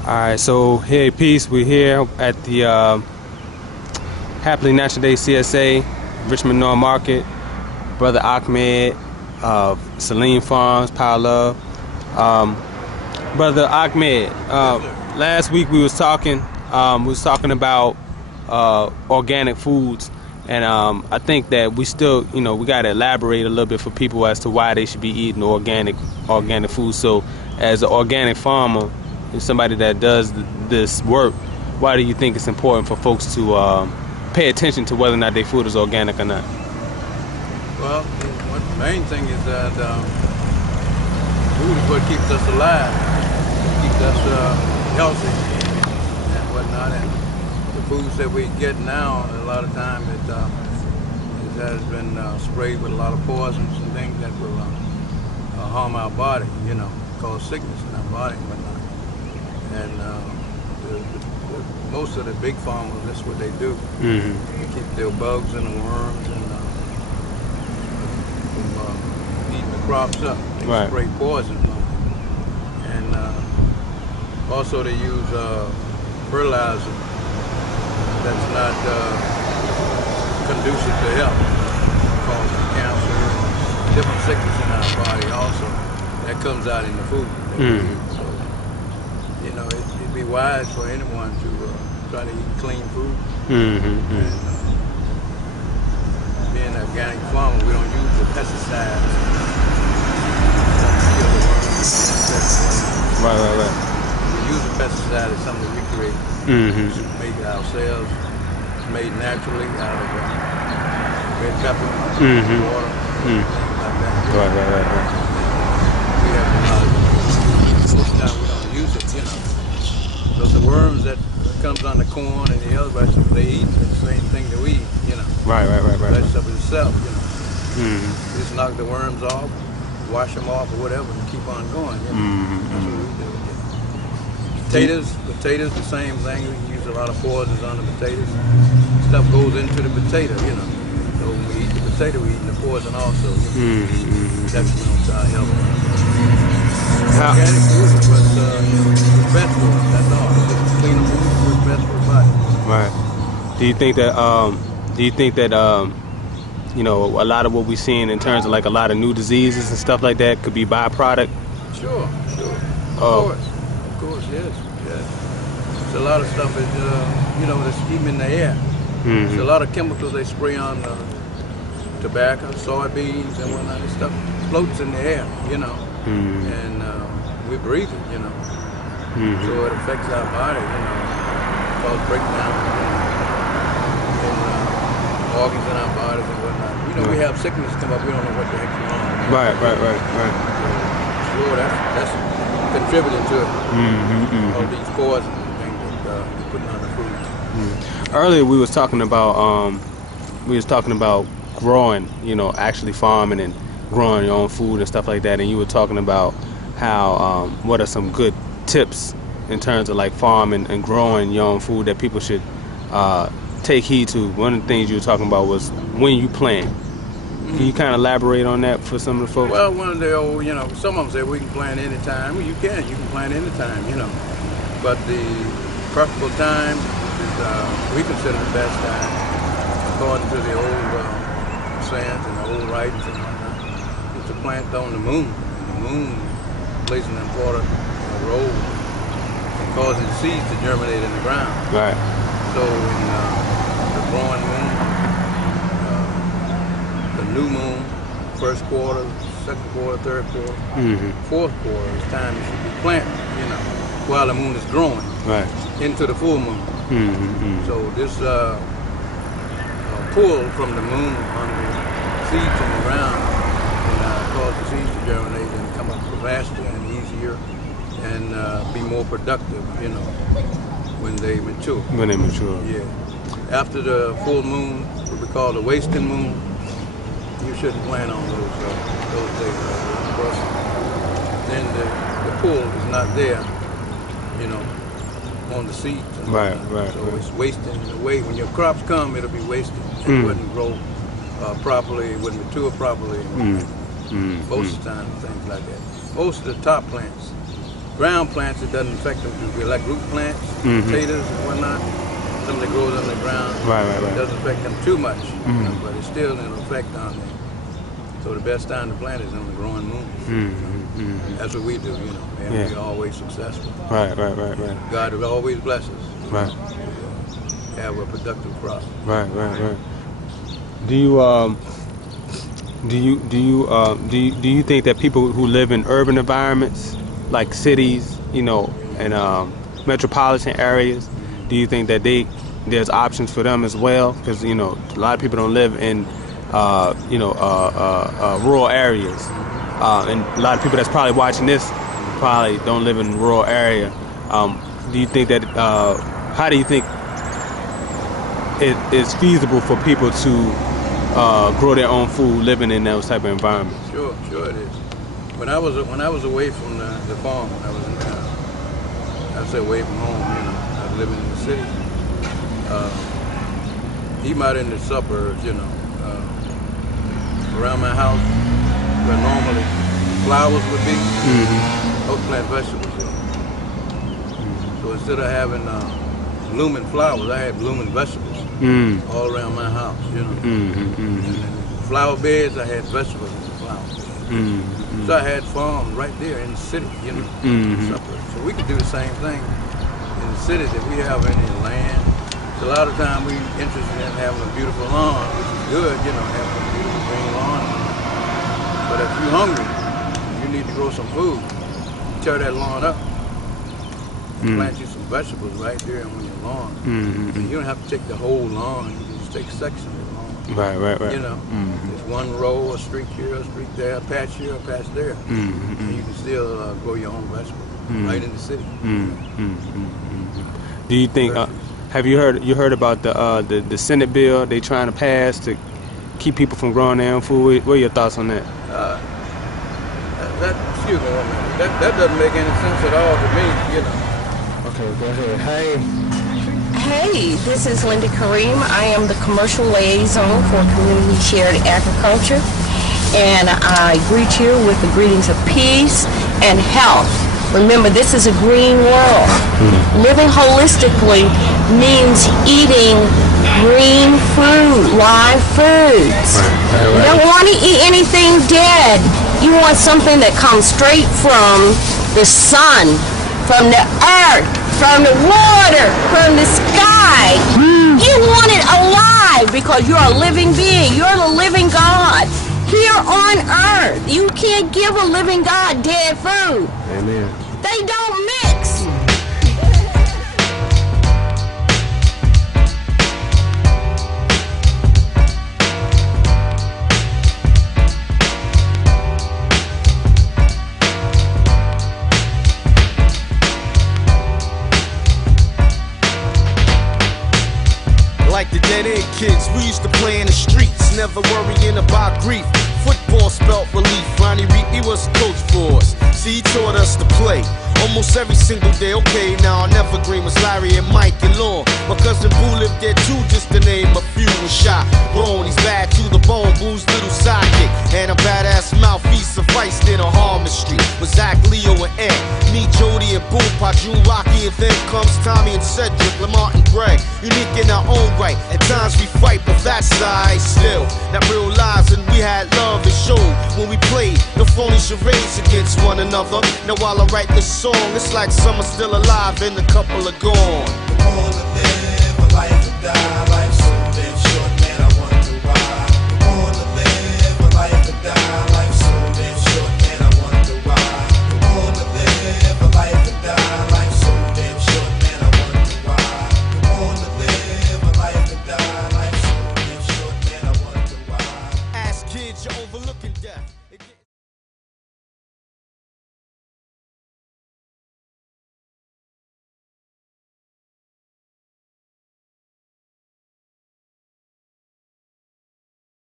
All right, so hey, peace. We're here at the Happily Natural Day CSA, Richmond North Market. Brother Ahmed, Saline Farms, Power Love. Brother Ahmed, last week we was talking about organic foods, and I think that we still, we got to elaborate a little bit for people as to why they should be eating organic food. So, as an organic farmer, and somebody that does this work, why do you think it's important for folks to pay attention to whether or not their food is organic or not? Well, the main thing is that food is what keeps us alive, keeps us healthy and whatnot. And the foods that we get now, a lot of time it has been sprayed with a lot of poisons and things that will harm our body, cause sickness in our body and whatnot. And most of the big farmers, that's what they do. Mm-hmm. They keep their bugs and the worms and from eating the crops up. They spray poison on them. And also they use fertilizer that's not conducive to health, causing cancer and different sickness in our body also. That comes out in the food. So, it'd be wise for anyone to try to eat clean food. Mm-hmm. And being an organic farmer, we don't use the pesticides. Right. We use the pesticide as something we create. Mm-hmm. We make it ourselves. It's made naturally out of red pepper, water, things like that. Right. We have most of the time we don't use it, Because the worms that comes on the corn and the other vegetables they eat the same thing that we eat, Right. Vegetable itself, Mm-hmm. Just knock the worms off, wash them off or whatever, and keep on going. That's what we do. Potatoes, the same thing. We use a lot of poisons on the potatoes. Stuff goes into the potato, So when we eat the potato, we eat the poison also. Detrimental to our health. Organic food is what's best for us. That's all. Just clean food is what's best for the body. Right. Do you think that a lot of what we're seeing in terms of like a lot of new diseases and stuff like that could be byproduct? Sure. Of course, yes. There's a lot of stuff that, that's even in the air. There's a lot of chemicals they spray on tobacco, soybeans, and whatnot. This stuff floats in the air, and we breathe it, So it affects our body, cause breakdown in organs in our bodies and whatnot. We have sickness come up, we don't know what the heck's wrong. Right. So, sure, that's contributing to it. All these poisons and things that we're putting on the food. Earlier we was talking about growing, actually farming and growing your own food and stuff like that, and you were talking about how what are some good tips in terms of like farming and growing your own food that people should take heed to. One of the things you were talking about was when you plant. Can you kind of elaborate on that for some of the folks? Well, one of the old, some of them say we can plant anytime. Well, you can plant anytime, But the preferable time is we consider the best time, according to the old sayings and the old writings and whatnot, is to plant on the moon. And the moon plays an important role in causing the seeds to germinate in the ground. Right. So in the growing moon, the new moon, first quarter, second quarter, third quarter, fourth quarter is time you should be planting, while the moon is growing into the full moon. So this pull from the moon on the seeds in the ground can cause the seeds to germinate and come up faster and easier and be more productive, when they mature. Yeah. After the full moon, what we call the wasting moon, you shouldn't plant on those days. Because then the pull is not there, on the seeds. Right. So it's wasting away. When your crops come, it'll be wasted. It wouldn't grow properly, it wouldn't mature properly. Most of the time, things like that. Most of the top plants, ground plants, it doesn't affect them too good. Like root plants, potatoes and whatnot, something that grows on the ground. It doesn't affect them too much, you know, but it's still an effect on them. So the best time to plant is on the growing moon. That's what we do, you know, and we're always successful. Right. God will always bless us. Right. Have a productive crop. Right. Do you think that people who live in urban environments, like cities, you know, and metropolitan areas, do you think that there's options for them as well? Because, you know, a lot of people don't live in rural areas, and a lot of people that's probably watching this probably don't live in a rural area. Do you think that? How do you think it is feasible for people to grow their own food living in those type of environments? Sure it is. When I was away from the farm, when I was in town, I say away from home, you know, I was living in the city. Even out in the suburbs, you know, around my house, where normally flowers would be, I would plant vegetables there. So instead of having blooming flowers, I had blooming vegetables all around my house, you know. And in flower beds, I had vegetables in the flowers. So I had farms right there in the city, you know, suburbs. So we could do the same thing in the cities if we have any land. So a lot of times we're interested in having a beautiful lawn, which is good, you know, having a beautiful green lawn. But if you're hungry, you need to grow some food. Tear that lawn up. Plant you some vegetables right there on your lawn. And you don't have to take the whole lawn. You can just take sections of the lawn. Right. You know, there's one row, a streak here, a streak there, a patch here, a patch there. And you can still grow your own vegetables right in the city. Do you think? Have you heard about the Senate bill they trying to pass to keep people from growing their own food? What are your thoughts on that? Excuse me one minute. That doesn't make any sense at all to me, you know. Okay, go ahead. Hey, this is Linda Kareem. I am the commercial liaison for Community Shared Agriculture, and I greet you with the greetings of peace and health. Remember, this is a green world. Living holistically means eating green food, live foods. You don't want to eat anything dead. You want something that comes straight from the sun, from the earth, from the water, from the sky. You want it alive because you're a living being. You're the living God here on earth. You can't give a living God dead food. Amen. They don't mix. Like the dead end kids, we used to play in the streets, never worrying about grief. Football spelt relief. Ronnie Reed, he was a coach for us. See, he taught us to play almost every single day. Okay, now I'll never dream was Larry and Mike and Lon. My cousin Boo lived there too, just to name a few. Was shot, grown, he's bad to the bone. Boo's little sidekick and a badass mouthpiece sufficed in a Harmon Street. With Zach, Leo, and Ed, me, Jody, and Boo, Pajun, Rocky, and then comes Tommy and Cedric, Lamar and Greg. Unique in our own right. At times we fight, but that's alright still. That real lives and we had love and showed when we played the phony charades against one another. Now while I write this song, it's like some are still alive and a couple are gone. Born to live a life or die.